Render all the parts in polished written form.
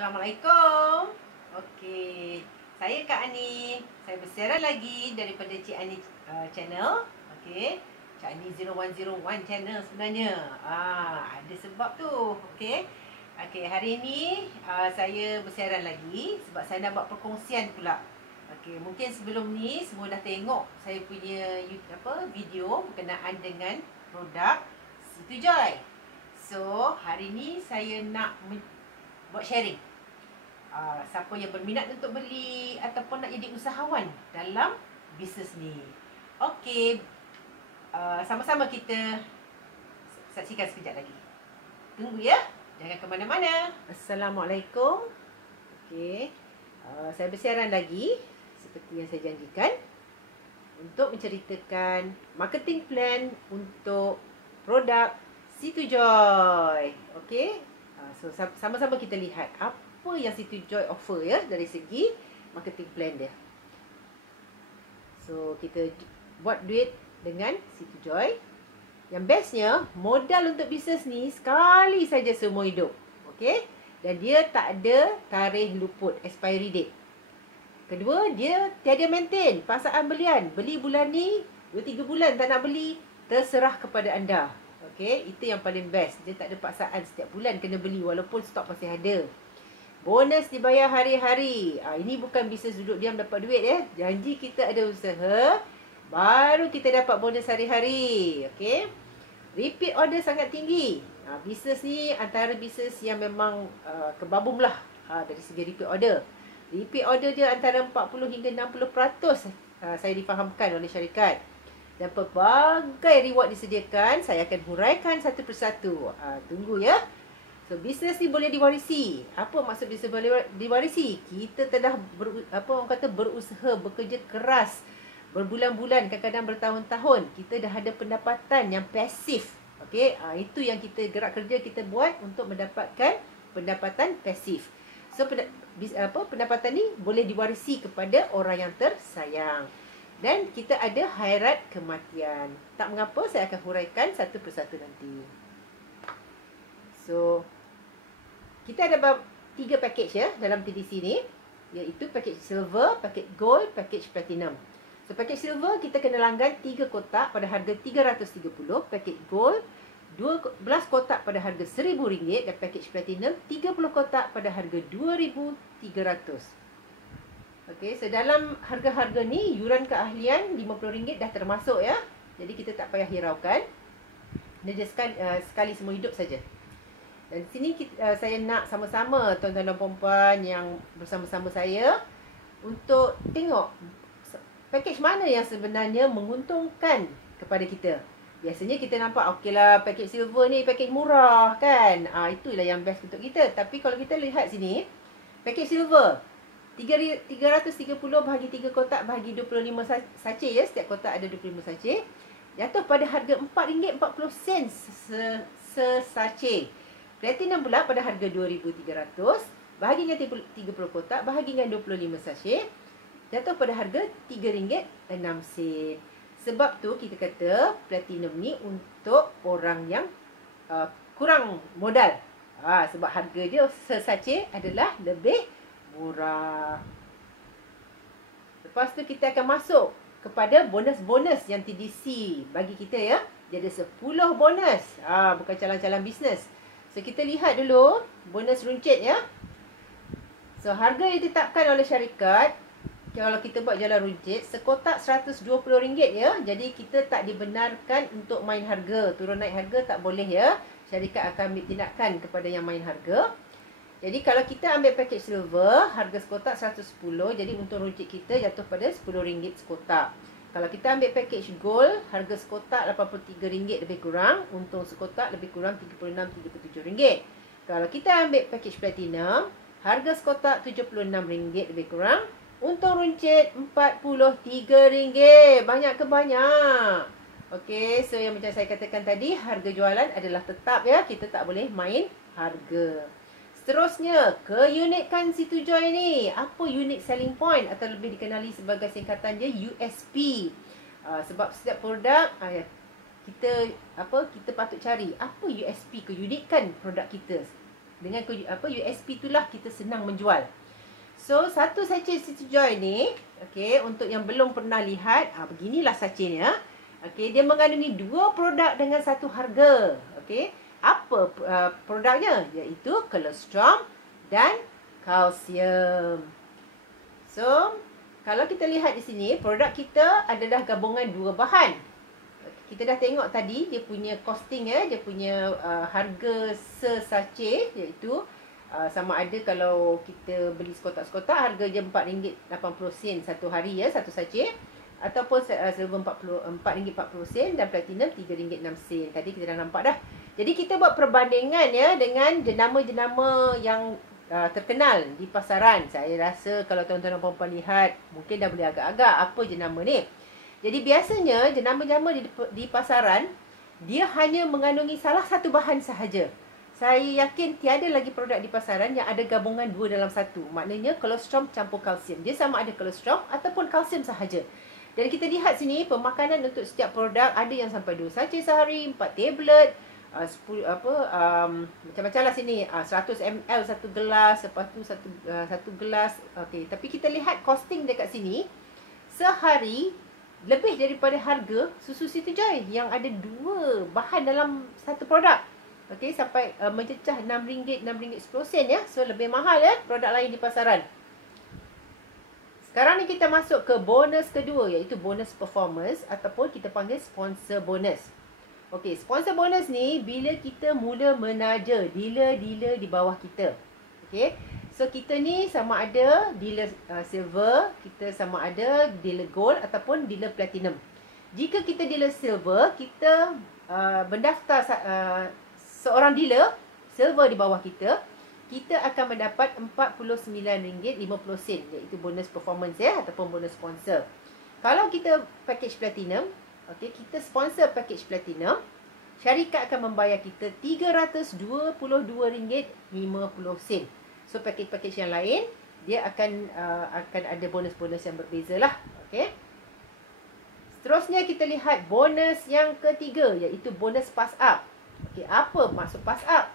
Assalamualaikum. Okey, saya Kak Ani. Saya bersiaran lagi daripada Cik Ani channel. Okey, Cik Ani 0101 channel sebenarnya. Ada sebab tu. Okey. Okey, hari ini saya bersiaran lagi sebab saya nak buat perkongsian pula. Okey, mungkin sebelum ni semua dah tengok saya punya video berkenaan dengan produk Situ Joy. So, hari ni saya nak buat sharing. Siapa yang berminat untuk beli ataupun nak jadi usahawan dalam bisnes ni. Okey, sama-sama kita saksikan sekejap lagi. Tunggu ya, jangan ke mana-mana. Assalamualaikum. Okey, saya bersiaran lagi seperti yang saya janjikan untuk menceritakan marketing plan untuk produk Situ Joy. Okey, so sama-sama kita lihat apa yang Situ Joy offer ya dari segi marketing plan dia. So kita buat duit dengan Situ Joy. Yang bestnya modal untuk bisnes ni sekali saja seumur hidup. Okey, dan dia tak ada tarikh luput, expiry date. Kedua, dia tiada maintain paksaan belian. Beli bulan ni 2-3 bulan tak nak beli, terserah kepada anda. Okey, itu yang paling best. Dia tak ada paksaan setiap bulan kena beli walaupun stok masih ada. Bonus dibayar hari-hari. Ini bukan bisnes duduk diam dapat duit ya. Janji kita ada usaha, baru kita dapat bonus hari-hari. Okey. Repeat order sangat tinggi. Bisnes ni antara bisnes yang memang kebabum lah dari segi repeat order. Repeat order dia antara 40 hingga 60% saya difahamkan oleh syarikat. Dan pelbagai reward disediakan. Saya akan huraikan satu persatu. Tunggu ya. So, bisnes ni boleh diwarisi. Apa maksud bisnes boleh diwarisi? Kita telah berusaha, bekerja keras berbulan-bulan, kadang-kadang bertahun-tahun. Kita dah ada pendapatan yang pasif. Okey, itu yang kita gerak kerja kita buat untuk mendapatkan pendapatan pasif. So, pendapatan ni boleh diwarisi kepada orang yang tersayang. Dan kita ada hairat kematian. Tak mengapa, saya akan huraikan satu persatu nanti. So, kita ada 3 package ya dalam TDC ni, iaitu package silver, package gold, package platinum. So, package silver kita kena langgan 3 kotak pada harga RM330, package gold 12 kotak pada harga RM1,000 dan package platinum 30 kotak pada harga RM2,300. Okey, so dalam harga-harga ni yuran keahlian RM50 dah termasuk ya. Jadi kita tak payah hiraukan. Dia sekali semua hidup saja. Dan sini saya nak sama-sama tuan-tuan dan puan-puan yang bersama-sama saya untuk tengok package mana yang sebenarnya menguntungkan kepada kita. Biasanya kita nampak okeylah package silver ni package murah kan. Itulah yang best untuk kita. Tapi kalau kita lihat sini, package silver 330 bahagi 3 kotak bahagi 25 sachet ya. Setiap kotak ada 25 sachet. Jatuh pada harga RM4.40 sesachet. Platinum pula pada harga RM2,300. Bahagi dengan 30 kotak bahagi dengan 25 sachet. Jatuh pada harga RM3.06. Sebab tu kita kata platinum ni untuk orang yang kurang modal. Sebab harga dia sesachet adalah lebih murah. Lepas tu kita akan masuk kepada bonus-bonus yang TDC bagi kita ya. Dia ada 10 bonus. Bukan calang-calang bisnes. So kita lihat dulu bonus runcit ya. So harga yang ditetapkan oleh syarikat, kalau kita buat jalan runcit, sekotak RM120 ya. Jadi kita tak dibenarkan untuk main harga. Turun naik harga tak boleh ya. Syarikat akan ambil tindakan kepada yang main harga. Jadi kalau kita ambil package silver, harga sekotak RM110. Jadi untung runcit kita jatuh pada RM10 sekotak. Kalau kita ambil package gold, harga sekotak RM83 lebih kurang. Untung sekotak lebih kurang RM36-37. Kalau kita ambil package platinum, harga sekotak RM76 lebih kurang. Untung runcit RM43. Banyak ke banyak? Okey, so yang macam saya katakan tadi, harga jualan adalah tetap ya. Kita tak boleh main harga. Seterusnya, keunikan Situ Joy ni. Apa unique selling point atau lebih dikenali sebagai singkatan dia USP. Sebab setiap produk kita patut cari apa USP, keunikan produk kita. Dengan USP itulah kita senang menjual. So, satu sachet City Joy ni, okey, untuk yang belum pernah lihat, beginilah sachetnya. Okey, dia mengandungi 2 produk dengan satu harga. Okey, apa produknya? Iaitu kolostrum dan kalsium. So, kalau kita lihat di sini, produk kita adalah gabungan 2 bahan. Kita dah tengok tadi dia punya costing ya, dia punya harga sesachet, iaitu sama ada kalau kita beli sekotak-sekotak harga dia RM4.80 satu hari ya, satu sachet, ataupun silver RM4.40 dan platinum RM3.06. Tadi kita dah nampak dah. Jadi kita buat perbandingan ya dengan jenama-jenama yang terkenal di pasaran. Saya rasa kalau tuan-tuan dan puan-puan lihat, mungkin dah boleh agak-agak apa jenama ni. Jadi biasanya jenama-jenama di pasaran, dia hanya mengandungi salah satu bahan sahaja. Saya yakin tiada lagi produk di pasaran yang ada gabungan 2 dalam 1. Maknanya kolostrum campur kalsium. Dia sama ada kolostrum ataupun kalsium sahaja. Dan kita lihat sini pemakanan untuk setiap produk, ada yang sampai 2 sachet sehari, 4 tablet, 10 macam-macam lah sini, 100 ml satu gelas, lepas tu satu gelas. Okey, tapi kita lihat costing dekat sini, sehari lebih daripada harga susu City Joy yang ada 2 bahan dalam satu produk. Okey, sampai mencecah RM6, RM6.10 ya. So lebih mahal ya produk lain di pasaran. Sekarang ni kita masuk ke bonus kedua, iaitu bonus performance ataupun kita panggil sponsor bonus. Okey, sponsor bonus ni bila kita mula menaja dealer-dealer di bawah kita. Okey, so kita ni sama ada dealer silver, kita sama ada dealer gold ataupun dealer platinum. Jika kita dealer silver, kita mendaftar seorang dealer silver di bawah kita, kita akan mendapat RM49.50, iaitu bonus performance ya, ataupun bonus sponsor. Kalau kita package platinum, okey, kita sponsor package platinum, syarikat akan membayar kita RM322.50. So package-package yang lain dia akan ada bonus-bonus yang berbeza lah. Okey. Seterusnya kita lihat bonus yang ketiga, iaitu bonus pass up. Okey, apa maksud pass up?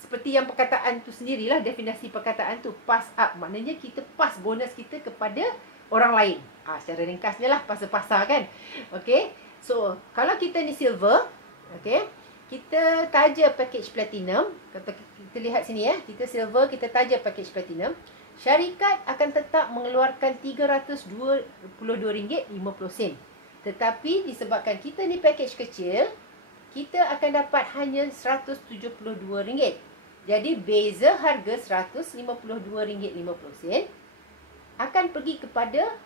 Seperti yang perkataan tu sendirilah, definisi perkataan tu, pass up maknanya kita pass bonus kita kepada orang lain. Secara ringkasnya lah pasar-pasar kan. Okey. So, kalau kita ni silver, okey, kita taja package platinum. Kita lihat sini ya, kita silver, kita taja package platinum. Syarikat akan tetap mengeluarkan RM322.50. Tetapi disebabkan kita ni package kecil, kita akan dapat hanya RM172. Jadi beza harga RM152.50 akan pergi kepada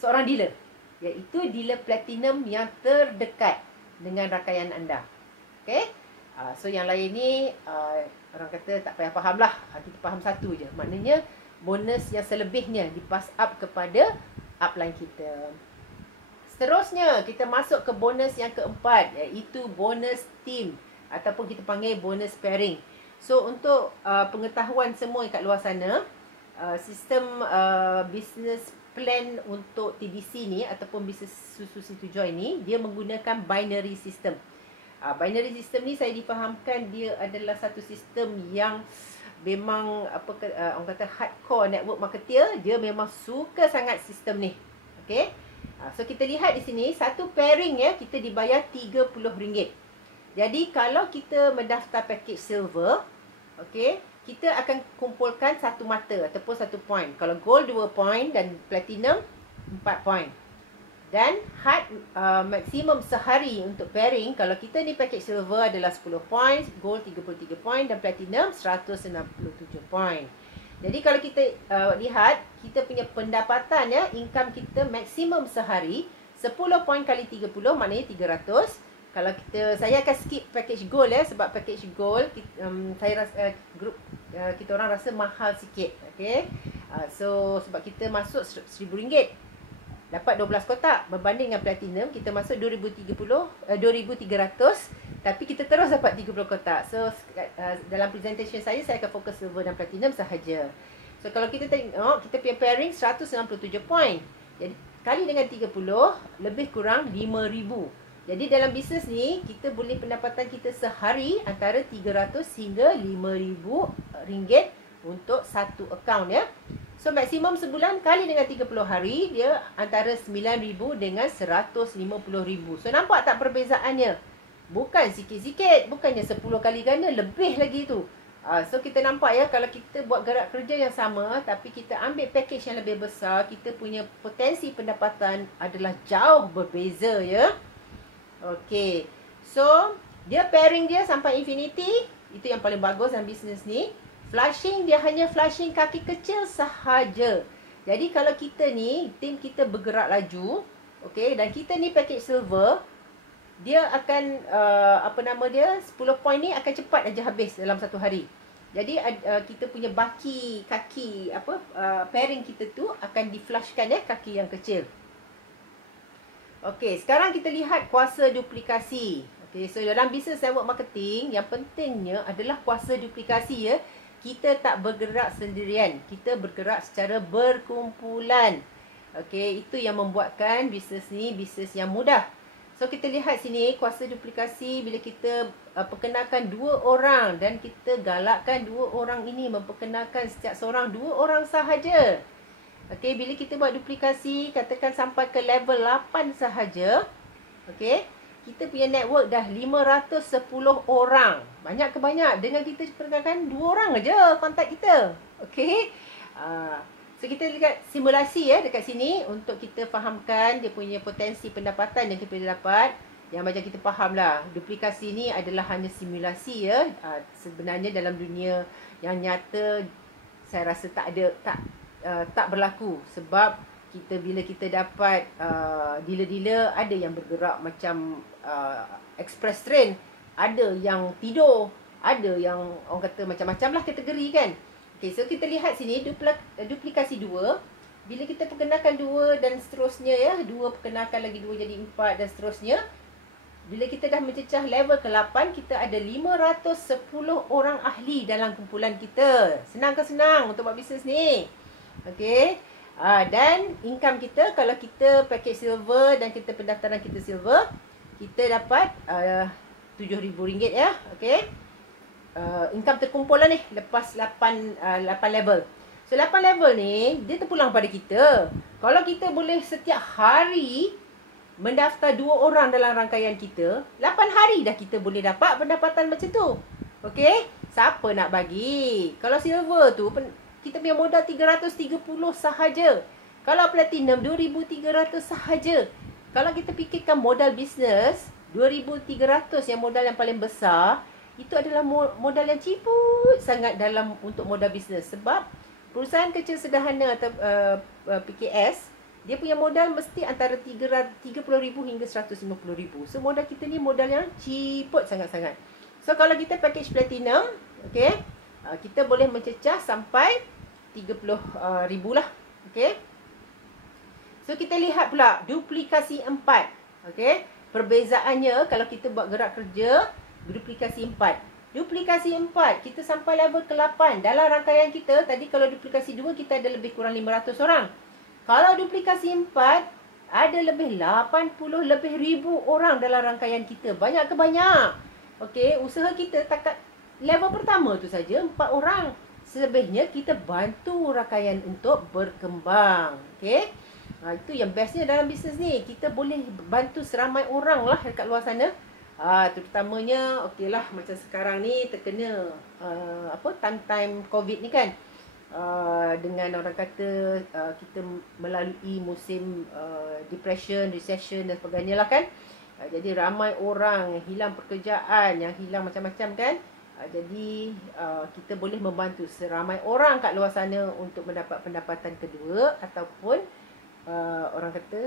seorang dealer, iaitu dealer platinum yang terdekat dengan rakaian anda. Okey. So yang lain ni orang kata tak payah faham lah. Kita faham satu je. Maknanya bonus yang selebihnya dipass up kepada upline kita. Seterusnya kita masuk ke bonus yang keempat, iaitu bonus team ataupun kita panggil bonus pairing. So untuk pengetahuan semua kat luar sana, sistem business plan untuk TBC ni ataupun bisnes susu City Joy ni, dia menggunakan binary system. Binary system ni saya difahamkan dia adalah satu sistem yang memang orang kata hardcore network marketer, dia memang suka sangat sistem ni. Okey. So kita lihat di sini satu pairing ya, kita dibayar RM30. Jadi kalau kita mendaftar package silver, okey, kita akan kumpulkan satu mata ataupun satu point. Kalau gold 2 point dan platinum 4 point. Dan had maksimum sehari untuk pairing, kalau kita ni package silver adalah 10 points, gold 33 point dan platinum 167 point. Jadi kalau kita lihat, kita punya pendapatan ya, income kita maksimum sehari 10 point kali 30 maknanya 300. Kalau saya akan skip package gold ya, sebab package gold saya rasa kita orang rasa mahal sikit. Okey. So sebab kita masuk RM1,000 dapat 12 kotak, berbanding dengan platinum kita masuk 2,300 tapi kita terus dapat 30 kotak. So dalam presentation saya akan fokus silver dan platinum sahaja. So kalau kita tengok, kita punya pairing 167 point. Jadi kali dengan 30 lebih kurang 5,000. Jadi dalam bisnes ni, kita boleh pendapatan kita sehari antara 300 hingga 5,000 ringgit untuk satu akaun ya. So maksimum sebulan kali dengan 30 hari, dia antara 9,000 dengan 150,000. So nampak tak perbezaannya? Bukan sikit-sikit, bukannya 10 kali ganda, lebih lagi tu. So kita nampak ya, kalau kita buat gerak kerja yang sama tapi kita ambil package yang lebih besar, kita punya potensi pendapatan adalah jauh berbeza ya. Okey. So, dia pairing dia sampai infinity. Itu yang paling bagus dalam bisnes ni. Flushing, dia hanya flushing kaki kecil sahaja. Jadi, kalau kita ni, tim kita bergerak laju. Okey. Dan kita ni package silver. Dia akan, 10 point ni akan cepat aja habis dalam satu hari. Jadi, kita punya baki kaki, pairing kita tu akan di-flushkan ya, kaki yang kecil. Okey, sekarang kita lihat kuasa duplikasi. Okey, so dalam bisnes network marketing, yang pentingnya adalah kuasa duplikasi ya. Kita tak bergerak sendirian. Kita bergerak secara berkumpulan. Okey, itu yang membuatkan bisnes ni bisnes yang mudah. So kita lihat sini kuasa duplikasi bila kita perkenalkan 2 orang dan kita galakkan 2 orang ini memperkenalkan setiap seorang 2 orang sahaja. Okey, bila kita buat duplikasi, katakan sampai ke level 8 sahaja. Okey, kita punya network dah 510 orang. Banyak ke banyak? Dengan kita perkenalkan 2 orang aja kontak kita. Okey. So kita lihat simulasi ya dekat sini untuk kita fahamkan dia punya potensi pendapatan yang kita boleh dapat. Yang macam kita faham lah, duplikasi ni adalah hanya simulasi ya. Sebenarnya dalam dunia yang nyata saya rasa tak berlaku, sebab bila kita dapat dealer-dealer, ada yang bergerak macam express train, ada yang tidur, ada yang orang kata macam-macam lah kategori kan. Okay, so kita lihat sini duplikasi 2. Bila kita perkenalkan 2 dan seterusnya ya, 2 perkenalkan lagi 2 jadi 4 dan seterusnya. Bila kita dah mencecah level ke-8, kita ada 510 orang ahli dalam kumpulan kita. Senang ke senang untuk buat bisnes ni? Okey. Dan income kita, kalau kita package silver dan kita pendaftaran kita silver, kita dapat RM7,000 ya. Okey. Income terkumpul lah ni lepas 8 level. So 8 level ni dia terpulang pada kita. Kalau kita boleh setiap hari mendaftar 2 orang dalam rangkaian kita, 8 hari dah kita boleh dapat pendapatan macam tu. Okey. Siapa nak bagi? Kalau silver tu kita punya modal 330 sahaja. Kalau platinum 2,300 sahaja. Kalau kita fikirkan modal bisnes 2,300 yang modal yang paling besar, itu adalah modal yang ciput sangat dalam untuk modal bisnes. Sebab perusahaan kecil sederhana atau PKS, dia punya modal mesti antara 30,000 hingga 150,000. So modal kita ni modal yang ciput sangat-sangat. So kalau kita package platinum, okey, kita boleh mencecah sampai 30,000 lah. Okey. So kita lihat pula duplikasi 4. Okey. Perbezaannya kalau kita buat gerak kerja duplikasi 4. Duplikasi 4 kita sampai level ke-8. Dalam rangkaian kita tadi, kalau duplikasi 2 kita ada lebih kurang 500 orang. Kalau duplikasi 4 ada lebih 80 lebih ribu orang dalam rangkaian kita. Banyak ke banyak? Okey, usaha kita takat level pertama tu saja 4 orang. Selebihnya kita bantu rangkaian untuk berkembang. Okey. Itu yang bestnya dalam bisnes ni. Kita boleh bantu seramai orang lah dekat luar sana. Terutamanya okeylah macam sekarang ni terkena time COVID ni kan. Dengan orang kata kita melalui musim depression, recession dan sebagainya lah kan. Jadi ramai orang yang hilang pekerjaan, yang hilang macam-macam kan. Jadi kita boleh membantu seramai orang kat luar sana untuk mendapat pendapatan kedua ataupun orang kata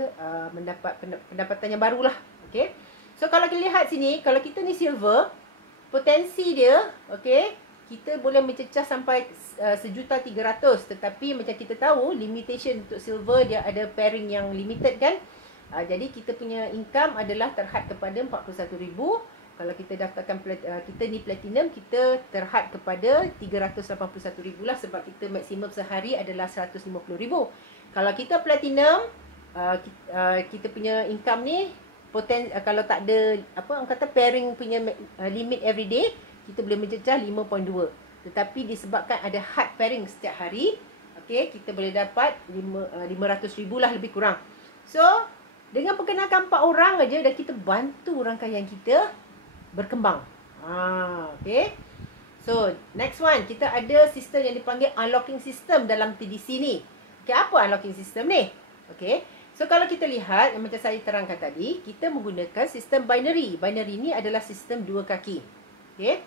mendapat pendapatan yang barulah. Okey. So kalau kita lihat sini, kalau kita ni silver, potensi dia, okey, kita boleh mencecah sampai 1,300,000. Tetapi macam kita tahu, limitation untuk silver dia ada pairing yang limited kan. Jadi kita punya income adalah terhad kepada 41,000. Kalau kita daftarkan kita ni platinum, kita terhad kepada 381,000 lah, sebab kita maksimum sehari adalah 150,000. Kalau kita platinum, kita punya income ni kalau tak ada orang kata pairing punya limit every day, kita boleh mencecah 5.2. Tetapi disebabkan ada hard pairing setiap hari, okey, kita boleh dapat 500,000 lah lebih kurang. So, dengan perkenalkan 4 orang aja dah kita bantu rangkaian kita berkembang. Okey. So, next one, kita ada sistem yang dipanggil unlocking system dalam TDC ni. Okey, apa unlocking system ni? Okey. So, kalau kita lihat yang macam saya terangkan tadi, kita menggunakan sistem binary. Binary ni adalah sistem dua kaki. Okey.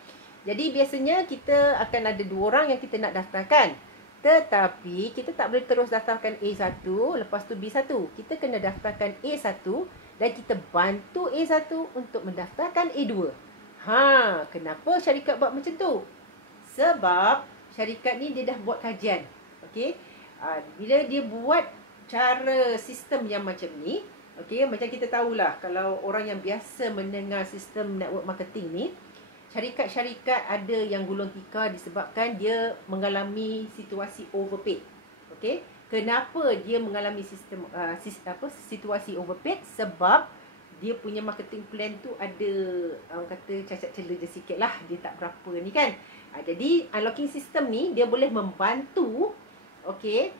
Jadi biasanya kita akan ada 2 orang yang kita nak daftarkan. Tetapi kita tak boleh terus daftarkan A1 lepas tu B1. Kita kena daftarkan A1 dan kita bantu A1 untuk mendaftarkan A2. Kenapa syarikat buat macam tu? Sebab syarikat ni dia dah buat kajian. Okey. Bila dia buat cara sistem yang macam ni, okey, macam kita tahulah kalau orang yang biasa mendengar sistem network marketing ni, syarikat-syarikat ada yang gulung tikar disebabkan dia mengalami situasi overpaid. Okey, kenapa dia mengalami situasi overpaid? Sebab dia punya marketing plan tu ada orang kata cacat celah je sikit lah, dia tak berapa ni kan. Jadi unlocking system ni dia boleh membantu okey,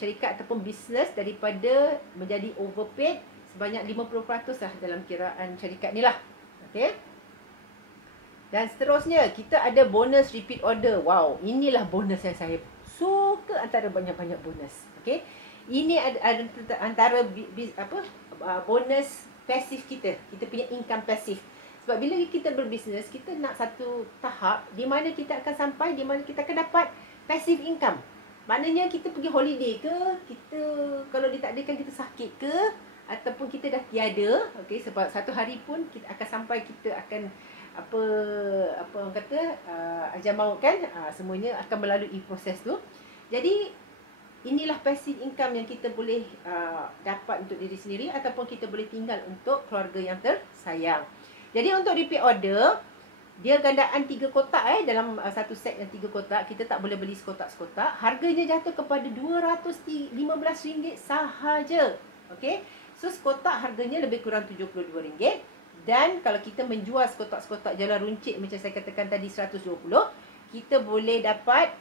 syarikat ataupun bisnes daripada menjadi overpaid sebanyak 50% lah dalam kiraan syarikat ni lah. Okey. Dan seterusnya, kita ada bonus repeat order. Wow, inilah bonus yang saya suka antara banyak-banyak bonus. Okey. Ini ada antara bonus pasif kita. Kita punya income pasif. Sebab bila kita berbisnes, kita nak satu tahap di mana kita akan sampai, di mana kita akan dapat passive income. Maknanya kita pergi holiday ke, kita kalau ditakdirkan kita sakit ke, ataupun kita dah tiada, okey, sebab satu hari pun kita akan sampai, kita akan apa orang kata ajal maut kan, semuanya akan melalui proses tu. Jadi inilah passive income yang kita boleh dapat untuk diri sendiri ataupun kita boleh tinggal untuk keluarga yang tersayang. Jadi untuk repeat order, dia gandaan 3 kotak dalam satu set yang 3 kotak. Kita tak boleh beli sekotak-sekotak. Harganya jatuh kepada RM215 sahaja. Okey. So sekotak harganya lebih kurang RM72. Dan kalau kita menjual sekotak-sekotak jalan runcit macam saya katakan tadi 120, kita boleh dapat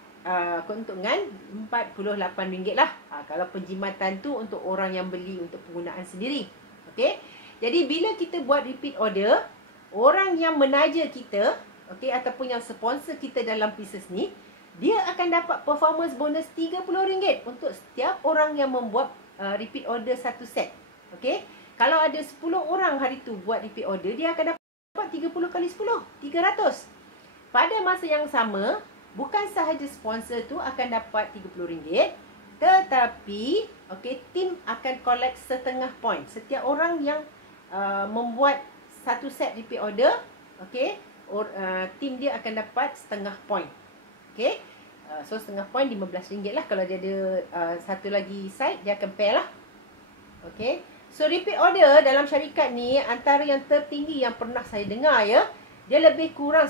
keuntungan RM48 lah. Kalau penjimatan tu untuk orang yang beli untuk penggunaan sendiri. Okey. Jadi bila kita buat repeat order, orang yang menaja kita, okey, ataupun yang sponsor kita dalam bisnes ni, dia akan dapat performance bonus RM30 untuk setiap orang yang membuat repeat order satu set. Okey. Kalau ada 10 orang hari tu buat repeat order, dia akan dapat 30 kali 10, 300. Pada masa yang sama, bukan sahaja sponsor tu akan dapat RM30, tetapi okey, tim akan collect setengah point. Setiap orang yang membuat satu set repeat order, okey, tim dia akan dapat setengah point. Okey. So setengah point RM15 lah. Kalau dia ada satu lagi side, dia akan pair lah. Okey. So repeat order dalam syarikat ni antara yang tertinggi yang pernah saya dengar ya. Dia lebih kurang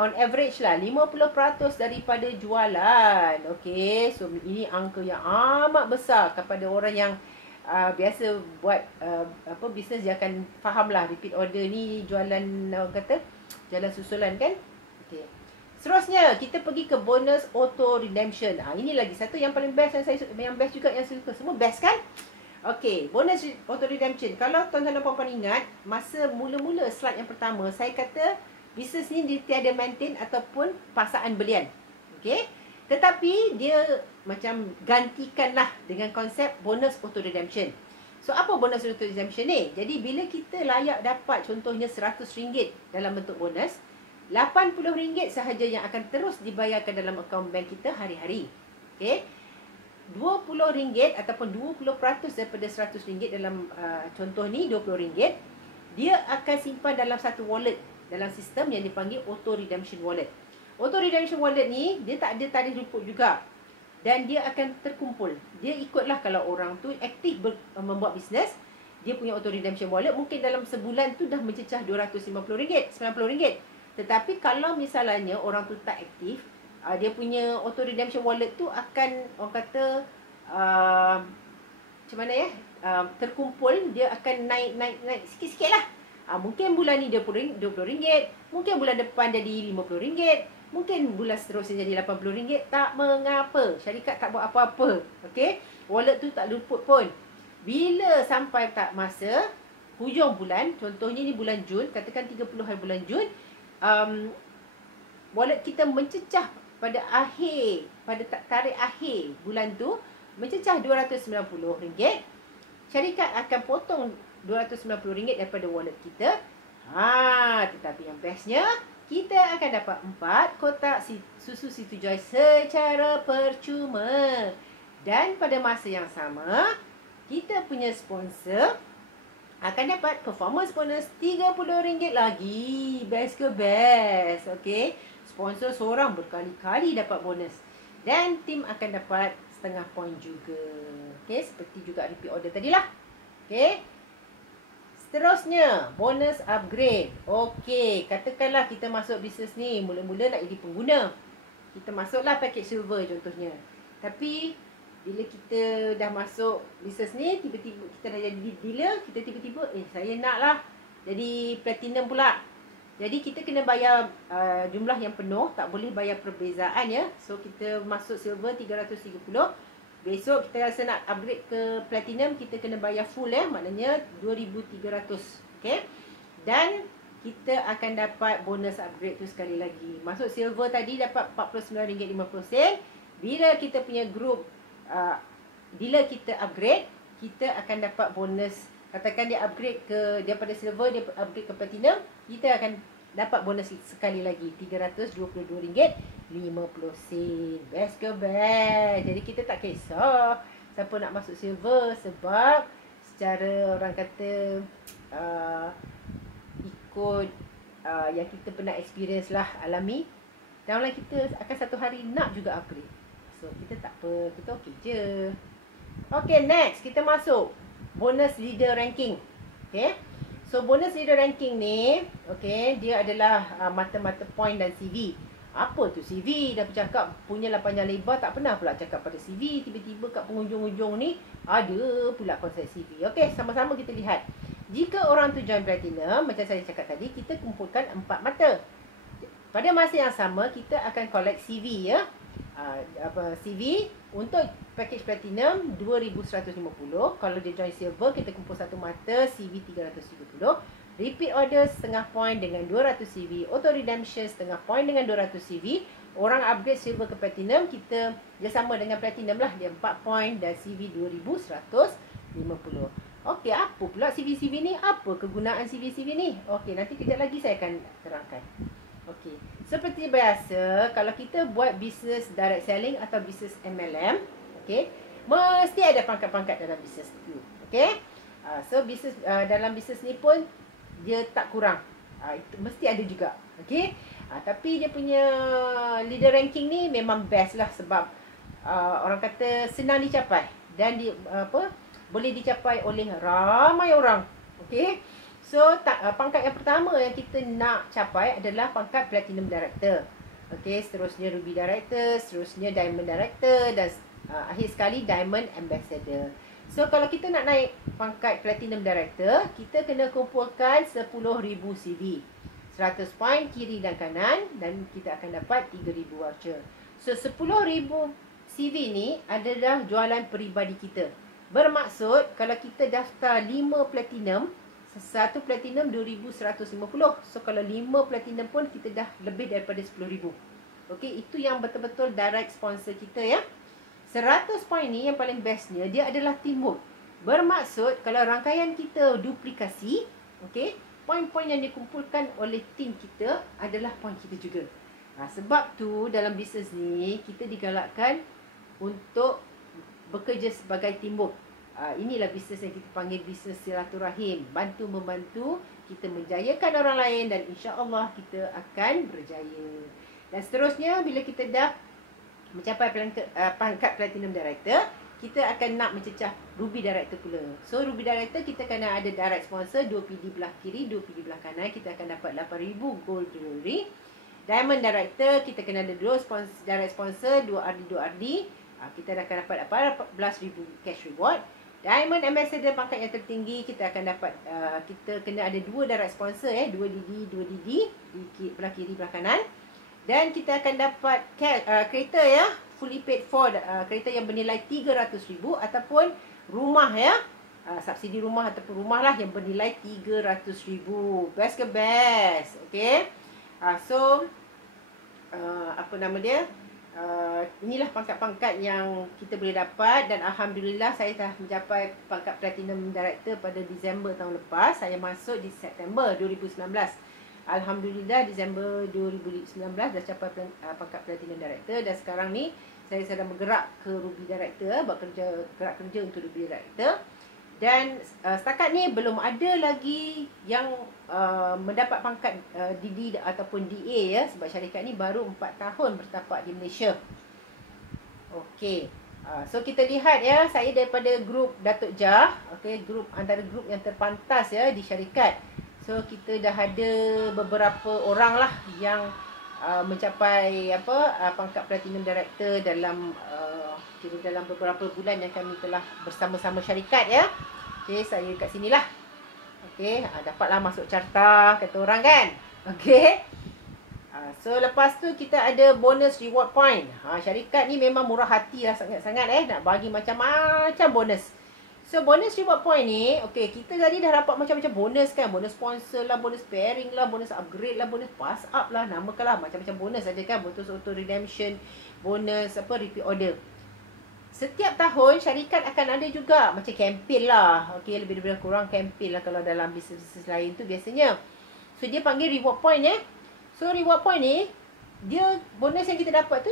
on average lah 50% daripada jualan. Okey, so ini angka yang amat besar kepada orang yang biasa buat bisnes, dia akan faham lah repeat order ni jualan kata jalan susulan kan. Okey. Seterusnya kita pergi ke bonus auto redemption. Ini lagi satu yang paling best yang best juga yang saya suka. Semua best kan? Okey, bonus auto redemption. Kalau tuan-tuan dan puan-puan ingat, masa mula-mula slide yang pertama, saya kata bisnes ni dia tiada maintain ataupun paksaan belian. Okey. Tetapi dia macam gantikanlah dengan konsep bonus auto redemption. So apa bonus auto redemption ni? Jadi bila kita layak dapat contohnya RM100 dalam bentuk bonus, RM80 sahaja yang akan terus dibayarkan dalam akaun bank kita hari-hari. Okey. RM20 ataupun 20% daripada RM100 dalam contoh ni RM20, dia akan simpan dalam satu wallet dalam sistem yang dipanggil auto redemption wallet. Auto redemption wallet ni dia tak ada tarikh luput juga, dan dia akan terkumpul. Dia ikutlah kalau orang tu aktif membuat bisnes, dia punya auto redemption wallet mungkin dalam sebulan tu dah mencecah RM250, RM90. Tetapi kalau misalnya orang tu tak aktif, dia punya auto redemption wallet tu akan orang kata macam mana ya, terkumpul, dia akan naik sikit-sikit lah. Mungkin bulan ni RM20, mungkin bulan depan jadi RM50, mungkin bulan seterusnya jadi RM80. Tak mengapa, syarikat tak buat apa-apa. Okey, wallet tu tak luput pun. Bila sampai tak masa hujung bulan, contohnya ni bulan Jun, katakan 30 hari bulan Jun, wallet kita mencecah pada tarikh akhir bulan tu, mencecah RM290. Syarikat akan potong RM290 daripada wallet kita. Tetapi yang bestnya, kita akan dapat 4 kotak susu Situ Joy secara percuma. Dan pada masa yang sama, kita punya sponsor akan dapat performance bonus RM30 lagi. Best ke best? Okey. Sponsor seorang berkali-kali dapat bonus. Dan tim akan dapat setengah poin juga. Okey, seperti juga repeat order tadilah. Okey. Seterusnya, bonus upgrade. Okey, katakanlah kita masuk bisnes ni, mula-mula nak jadi pengguna. Kita masuklah package silver contohnya. Tapi bila kita dah masuk bisnes ni, tiba-tiba kita dah jadi dealer, kita tiba-tiba, saya nak lah jadi platinum pula. Jadi kita kena bayar jumlah yang penuh, tak boleh bayar perbezaan ya. So kita masuk silver 330. Besok kita rasa nak upgrade ke platinum, kita kena bayar full ya, maknanya 2,300. Okay. Dan kita akan dapat bonus upgrade tu sekali lagi. Masuk silver tadi dapat RM49.50. Bila kita punya group bila kita upgrade, kita akan dapat bonus. Katakan dia upgrade daripada silver, dia upgrade ke platinum, kita akan dapat bonus sekali lagi RM322.50. Best ke best? Jadi kita tak kisah siapa nak masuk silver, sebab secara orang kata ikut yang kita pernah experience lah, alami, dan kita akan satu hari nak juga upgrade. So kita tak apa, kita okey je. Okay, next kita masuk bonus leader ranking. Okay, so bonus leader ranking ni, okay, dia adalah mata-mata point dan CV. Apa tu CV? Dah bercakap punyalah panjang lebar, tak pernah pula cakap pada CV. Tiba-tiba kat penghujung-hujung ni ada pula konsep CV. Okay, sama-sama kita lihat. Jika orang tu join platinum, macam saya cakap tadi, kita kumpulkan 4 mata. Pada masa yang sama, kita akan collect CV ya. CV untuk package platinum 2,150. Kalau dia join silver, kita kumpul satu mata, CV 330. Repeat order setengah point dengan 200 CV. Auto redemption setengah point dengan 200 CV. Orang upgrade silver ke platinum, kita dia sama dengan platinum lah, dia 4 point dan CV 2,150. Okey, apa pula CV-CV ni? Apa kegunaan CV-CV ni? Okey, nanti kejap lagi saya akan terangkan. Okey, seperti biasa, kalau kita buat bisnes direct selling atau bisnes MLM, okey, mesti ada pangkat-pangkat dalam bisnes tu. Okey, so bisnes dalam bisnes ni pun dia tak kurang, itu mesti ada juga. Okey, tapi dia punya leader ranking ni memang best lah, sebab orang kata senang dicapai dan boleh dicapai oleh ramai orang. Okey. So, pangkat yang pertama yang kita nak capai adalah pangkat Platinum Director. Okey, seterusnya Ruby Director, seterusnya Diamond Director dan akhir sekali Diamond Ambassador. So, kalau kita nak naik pangkat Platinum Director, kita kena kumpulkan 10,000 CV. 100 point kiri dan kanan dan kita akan dapat 3,000 voucher. So, 10,000 CV ni adalah jualan peribadi kita. Bermaksud, kalau kita daftar 5 Platinum, satu platinum 2,150. So kalau 5 platinum pun kita dah lebih daripada 10,000. Okey, itu yang betul-betul direct sponsor kita ya. 100 point ni yang paling bestnya, dia adalah teamwork. Bermaksud kalau rangkaian kita duplikasi, okey, poin-poin yang dikumpulkan oleh tim kita adalah poin kita juga. Sebab tu dalam bisnes ni kita digalakkan untuk bekerja sebagai teamwork. Inilah bisnes yang kita panggil bisnes silaturahim. Bantu-membantu, kita menjayakan orang lain dan insya-Allah kita akan berjaya. Dan seterusnya, bila kita dah mencapai pangkat Platinum Director, kita akan nak mencecah Ruby Director pula. So, Ruby Director kita kena ada direct sponsor, 2 PD belah kiri, 2 PD belah kanan. Kita akan dapat 8,000 gold jewelry. Diamond Director, kita kena ada 2 direct sponsor, 2 RD, 2 RD. Kita akan dapat 14,000 cash reward. Diamond Ambassador pangkat yang tertinggi, kita akan dapat kita kena ada 2 direct sponsor 2 DD di belah kiri belah kanan. Dan kita akan dapat kereta fully paid for, kereta yang bernilai 300,000 ataupun rumah subsidi rumah ataupun rumah lah yang bernilai 300,000. Best ke best. Okay. So apa nama dia? Inilah pangkat-pangkat yang kita boleh dapat. Dan Alhamdulillah saya dah mencapai pangkat Platinum Director pada Disember tahun lepas. Saya masuk di September 2019. Alhamdulillah Disember 2019 dah capai pangkat Platinum Director. Dan sekarang ni saya sedang bergerak ke Ruby Director, gerak kerja untuk Ruby Director. Dan setakat ni belum ada lagi yang mendapat pangkat DD ataupun DA sebab syarikat ni baru 4 tahun bertapak di Malaysia. Okey. So kita lihat saya daripada grup Datuk Jah, grup antara grup yang terpantas di syarikat. So kita dah ada beberapa orang lah yang mencapai pangkat Platinum Director dalam dalam beberapa bulan yang kami telah bersama-sama syarikat Okey, saya kat sinilah. Okey, dapatlah masuk carta kata orang kan. Okey. So lepas tu kita ada bonus reward point. Syarikat ni memang murah hati lah sangat-sangat nak bagi macam-macam bonus. So bonus reward point ni, okey, kita tadi dah dapat macam-macam bonus kan. Bonus sponsor lah, bonus pairing lah, bonus upgrade lah, bonus pass up lah, namakanlah macam-macam bonus saja kan. Bonus auto redemption, bonus repeat order. Setiap tahun syarikat akan ada juga macam kempen lah. Okey, lebih kurang kempen lah kalau dalam bisnes lain tu biasanya. So dia panggil reward point So reward point ni, dia bonus yang kita dapat tu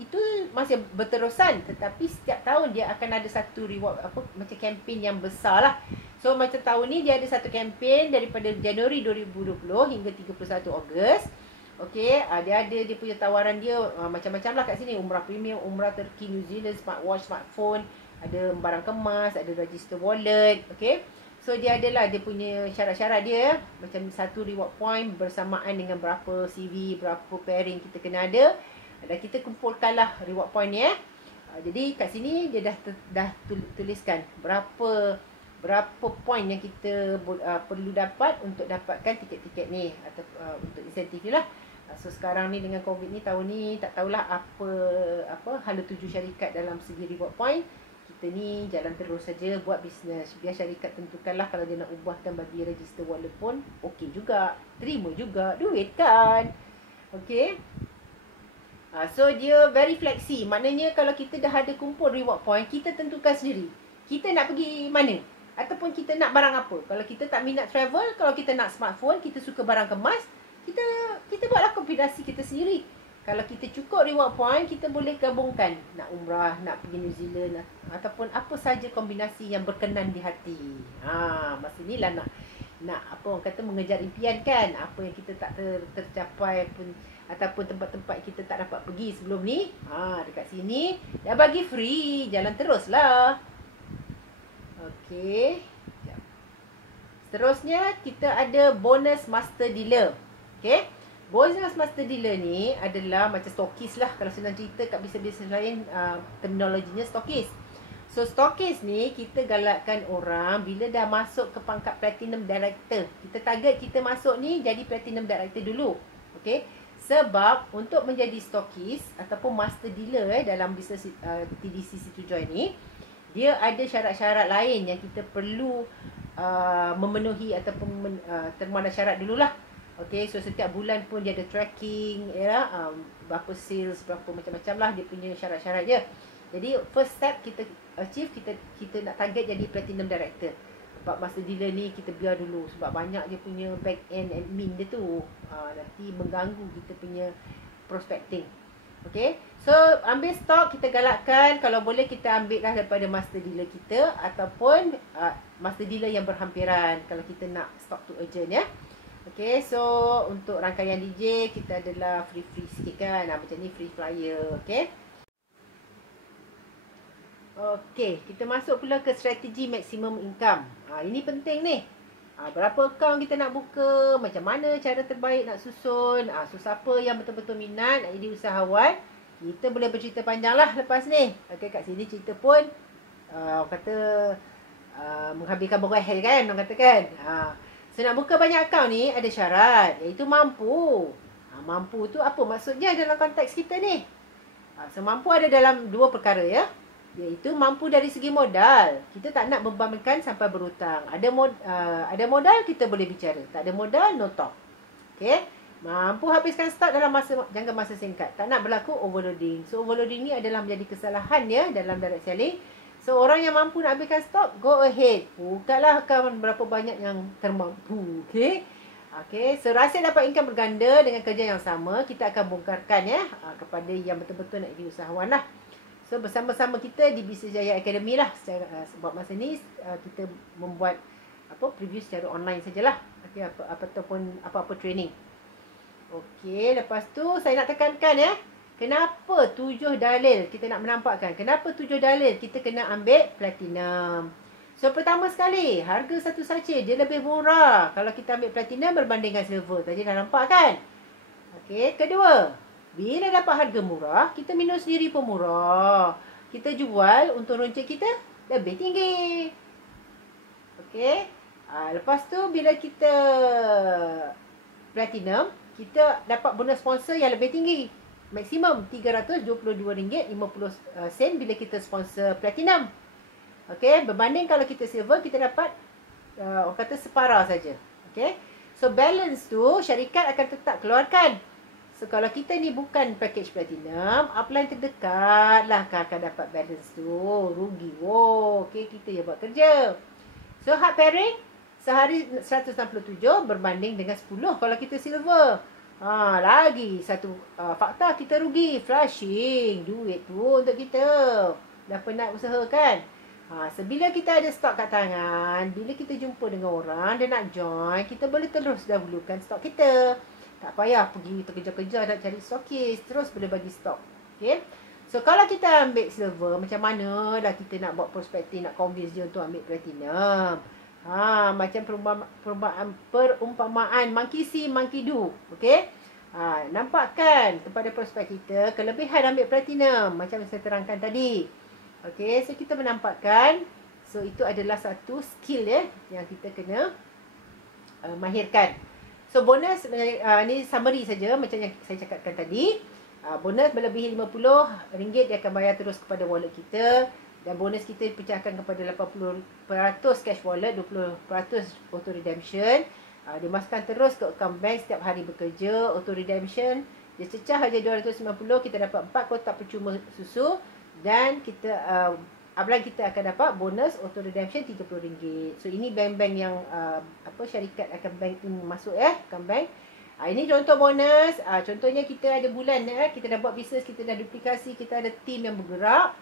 itu masih berterusan, tetapi setiap tahun dia akan ada satu reward macam kempen yang besar lah. So macam tahun ni dia ada satu kempen daripada Januari 2020 hingga 31 Ogos. Okey, dia ada dia punya tawaran dia macam-macam lah kat sini. Umrah premium, umrah Turki, New Zealand, smartwatch, smartphone, ada barang kemas, ada register wallet. Okey. So dia adalah dia punya syarat-syarat dia macam satu reward point bersamaan dengan berapa CV, berapa pairing kita kena ada. Dan kita kumpulkanlah reward point ni Jadi kat sini dia dah tuliskan berapa point yang kita perlu dapat untuk dapatkan tiket-tiket ni atau untuk insentif ni lah. So sekarang ni dengan COVID ni, tahun ni tak tahulah apa hala tuju syarikat dalam segi reward point. Kita ni jalan terus saja buat bisnes. Biar syarikat tentukanlah kalau dia nak ubahkan bagi register wallet pun okey juga. Terima juga duit kan. Okey. So dia very flexi. Maknanya kalau kita dah ada kumpul reward point, kita tentukan sendiri. Kita nak pergi mana? Ataupun kita nak barang apa? Kalau kita tak minat travel, kalau kita nak smartphone, kita suka barang kemas, kita buatlah kombinasi kita sendiri. Kalau kita cukup reward point, kita boleh gabungkan nak umrah, nak pergi New Zealand ataupun apa saja kombinasi yang berkenan di hati. Masa ni lah nak apa orang kata mengejar impian kan. Apa yang kita tak tercapai pun ataupun tempat-tempat kita tak dapat pergi sebelum ni, dekat sini dah bagi free, jalan teruslah. Okey. Seterusnya kita ada bonus master dealer. Okey. Bonus master dealer ni adalah macam stokis lah. Kalau senang cerita kat bisnes-bisnes lain, terminologinya stokis. So stokis ni kita galakkan orang bila dah masuk ke pangkat platinum director. Kita target kita masuk ni jadi platinum director dulu. Okey. Sebab untuk menjadi stokis ataupun master dealer dalam bisnes TDC Situ Joy ni, dia ada syarat-syarat lain yang kita perlu memenuhi ataupun termuat syarat dululah. Okey, so setiap bulan pun dia ada tracking berapa sales, berapa macam-macam lah dia punya syarat-syarat dia. Jadi first step kita achieve, kita nak target jadi platinum director. Sebab master dealer ni kita biar dulu sebab banyak dia punya back end admin dia tu. Nanti mengganggu kita punya prospecting. Okey. So ambil stok, kita galakkan kalau boleh kita ambil lah daripada master dealer kita ataupun master dealer yang berhampiran kalau kita nak stock tu urgent Okey, so untuk rangkaian DJ kita adalah free sikit kan. Macam ni free flyer, okey. Okey, kita masuk pula ke strategi maximum income. Ini penting ni. Berapa akaun kita nak buka, macam mana cara terbaik nak susun. So siapa yang betul-betul minat nak jadi usahawan, kita boleh bercerita panjang lah lepas ni. Okey, kat sini cerita pun kata menghabiskan berwahil kan, orang kata kan. So nak buka banyak akaun ni ada syarat, iaitu mampu. Mampu tu apa maksudnya dalam konteks kita ni? So mampu ada dalam dua perkara ya. Iaitu mampu dari segi modal. Kita tak nak bebankan sampai berhutang. Ada modal kita boleh bicara. Tak ada modal no talk. Okey. Mampu habiskan stok dalam jangka masa singkat. Tak nak berlaku overloading. So overloading ni adalah menjadi kesalahan ya dalam direct selling. So orang yang mampu nak habiskan stok, go ahead. Bukalah akaun berapa banyak yang termampu. Okey. Okey, so rahsia dapat income berganda dengan kerja yang sama, kita akan bongkarkan ya kepada yang betul-betul nak jadi usahawan lah. So bersama-sama kita di Business Jaya Academy lah. Sebab masa ni kita membuat preview secara online sajalah. Okey, apa-apa training. Okey, lepas tu saya nak tekankan ya. Kenapa 7 dalil kita nak menampakkan? Kenapa 7 dalil kita kena ambil platinum? So pertama sekali, harga satu sachet dia lebih murah kalau kita ambil platinum berbanding dengan silver. Tadi dah nampak kan? Okey, kedua, bila dapat harga murah, kita minum sendiri pun murah. Kita jual, untung runcit kita lebih tinggi. Okey. Lepas tu bila kita platinum, kita dapat bonus sponsor yang lebih tinggi. Maksimum RM322.50 bila kita sponsor platinum. Okey, berbanding kalau kita silver, kita dapat orang kata separa saja. Okey. So balance tu syarikat akan tetap keluarkan. So kalau kita ni bukan package platinum, upline terdekat lah akan dapat balance tu. Rugi. Okey, kita je buat kerja. So hard pairing sehari 167 berbanding dengan 10 kalau kita silver. Lagi satu fakta kita rugi. Flushing duit tu untuk kita. Dah penat usaha kan? Sebila kita ada stok kat tangan, bila kita jumpa dengan orang dia nak join, kita boleh terus dahulukan stok kita. Tak payah pergi terkejar-kejar nak cari stokis, terus boleh bagi stok. Okay. So kalau kita ambil silver, macam mana dah kita nak buat prospecting, nak convince dia untuk ambil platinum. Macam perumpamaan monkey see, monkey do. Okay. Nampakkan kepada prospek kita kelebihan ambil platinum macam saya terangkan tadi. Okay, so kita menampakkan. So itu adalah satu skill ya yang kita kena mahirkan. So bonus ni summary saja macam yang saya cakapkan tadi. Bonus melebihi RM50 dia akan bayar terus kepada wallet kita. Dan bonus kita pecahkan kepada 80% cash wallet, 20% auto redemption. Dimasukkan terus ke akaun bank setiap hari bekerja, auto redemption. Dia cecah aja 290, kita dapat 4 kotak percuma susu. Dan kita upline kita akan dapat bonus auto redemption RM30. So ini bank-bank yang syarikat akan bank in masuk akaun bank. Ini contoh bonus. Contohnya kita ada bulan kita dah buat bisnes, kita dah duplikasi, kita ada team yang bergerak.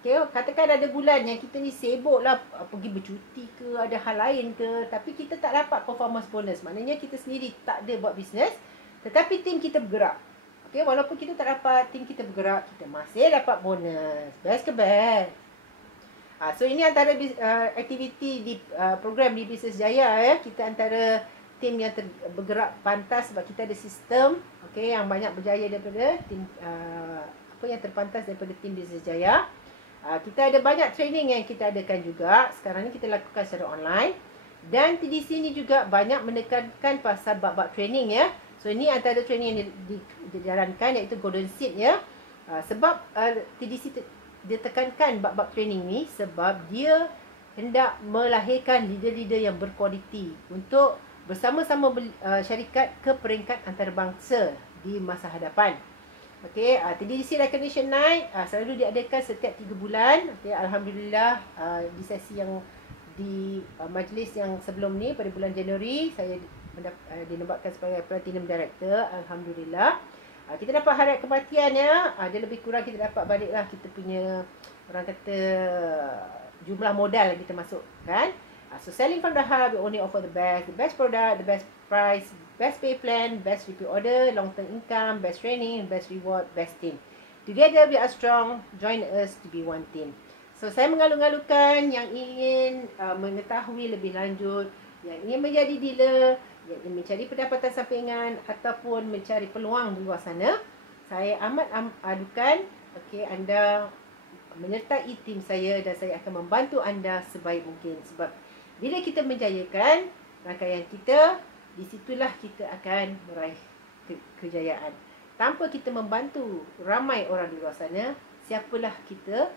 Okay, katakan ada bulan yang kita ni sibuk lah pergi bercuti ke, ada hal lain ke, tapi kita tak dapat performance bonus. Maknanya kita sendiri tak ada buat bisnes, tetapi team kita bergerak. Okay, walaupun kita tak dapat team kita bergerak, kita masih dapat bonus. Best ke best? So ini antara aktiviti di program di Business Jaya ya. Kita antara tim yang bergerak pantas sebab kita ada sistem yang banyak berjaya daripada tim yang terpantas daripada tim Business Jaya. Kita ada banyak training yang kita adakan juga. Sekarang ni kita lakukan secara online. Dan TDC ni juga banyak menekankan pasal bab-bab training ya. So ini antara training yang dijalankan iaitu Golden Seed ya. Sebab TDC dia tekankan bab-bab training ni sebab dia hendak melahirkan leader-leader yang berkualiti untuk bersama-sama syarikat ke peringkat antarabangsa di masa hadapan. Okey, TDC Recognition Night selalu diadakan setiap 3 bulan. Okey, alhamdulillah di sesi yang di majlis yang sebelum ni pada bulan Januari saya dinobatkan sebagai Platinum Director. Alhamdulillah. Kita dapat hadiah kematian ya. Dia lebih kurang kita dapat baliklah kita punya orang kata jumlah modal yang kita masuk kan. So selling from the hub, we only offer the best product, the best price, best pay plan, best repeat order, long term income, best training, best reward, best team. Together we are strong. Join us to be one team. So saya mengalu-alukan yang ingin mengetahui lebih lanjut, yang ingin menjadi dealer, yang ingin mencari pendapatan sampingan ataupun mencari peluang di luar sana, saya amat adukan anda menyertai tim saya dan saya akan membantu anda sebaik mungkin. Sebab bila kita menjayakan rangkaian kita, di situlah kita akan meraih kejayaan. Tanpa kita membantu ramai orang di luar sana, siapalah kita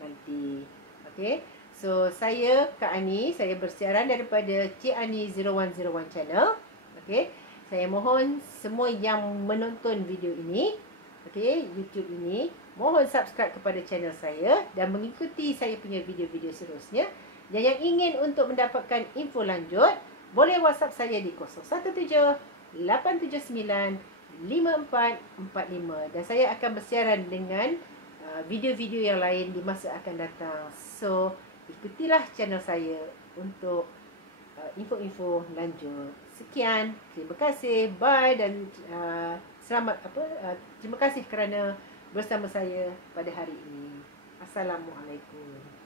nanti. Okey. So saya Kak Ani, saya bersiaran daripada Cik Ani 0101 channel. Okey. Saya mohon semua yang menonton video ini, okey, YouTube ini, mohon subscribe kepada channel saya dan mengikuti saya punya video-video seterusnya. Dan yang ingin untuk mendapatkan info lanjut, boleh WhatsApp saya di 017-879-5445 dan saya akan bersiaran dengan video-video yang lain di masa akan datang. So, ikutilah channel saya untuk info-info lanjut. Sekian, terima kasih, bye dan terima kasih kerana bersama saya pada hari ini. Assalamualaikum.